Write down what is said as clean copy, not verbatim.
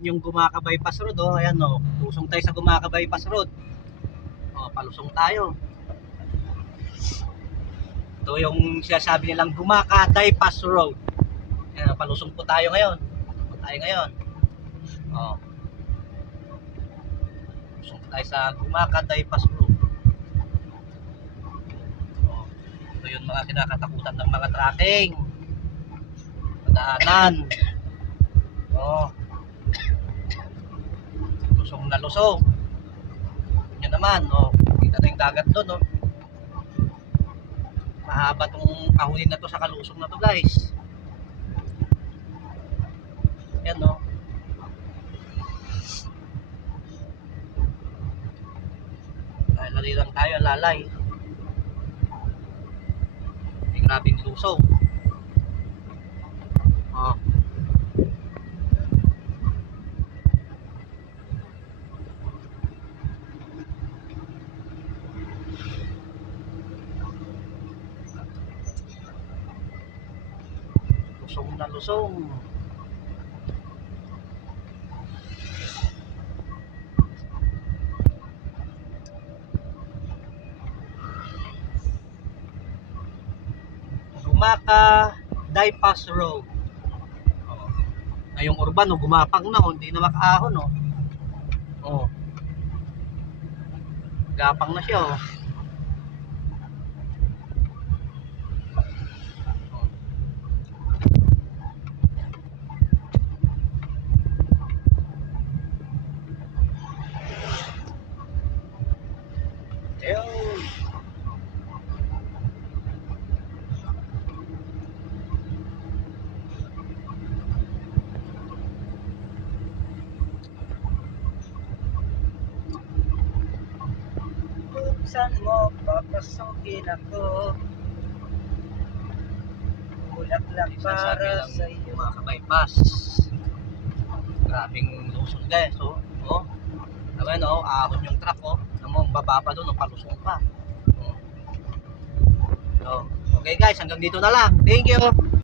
natin yung Gumaca Bypass Road, oh. Ayan, oh. Lusong tayo sa Gumaca Bypass Road. Oh, palusong tayo. Ito yung sinasabi nilang Gumaca Bypass Road. Ayan, palusong po tayo ngayon. Oh. Lusong tayo sa Gumaca Bypass Road. Oh. Ito yung mga kinakatakutan ng mga tracking. Padaanan. Oh. Lusong na lusong. Yan naman, oh. Kita na yung dagat doon, oh. Mahaba tong kahunin na to sa kalusong na to, guys. Yan, no. Lalay lang tayo, lalay. May grabing lusong. Oh. Lusong na lusong. Gumaca Bypass Road. Oh. Ngayong urban, oh, gumapang na, oh, hindi na makaahon, oh. Oh. Gapang na siya, oh. Ayun. Buksan mo, papasukin ako. Bulaklak para sa iyo. Mga ka-bypass. Grabing lusong, guys, oh. Oh. Naman, oh, ahon yung truck, oh. Naman, bababa doon, oh, palusong pa. Oh. So, okay, guys, hanggang dito na lang. Thank you.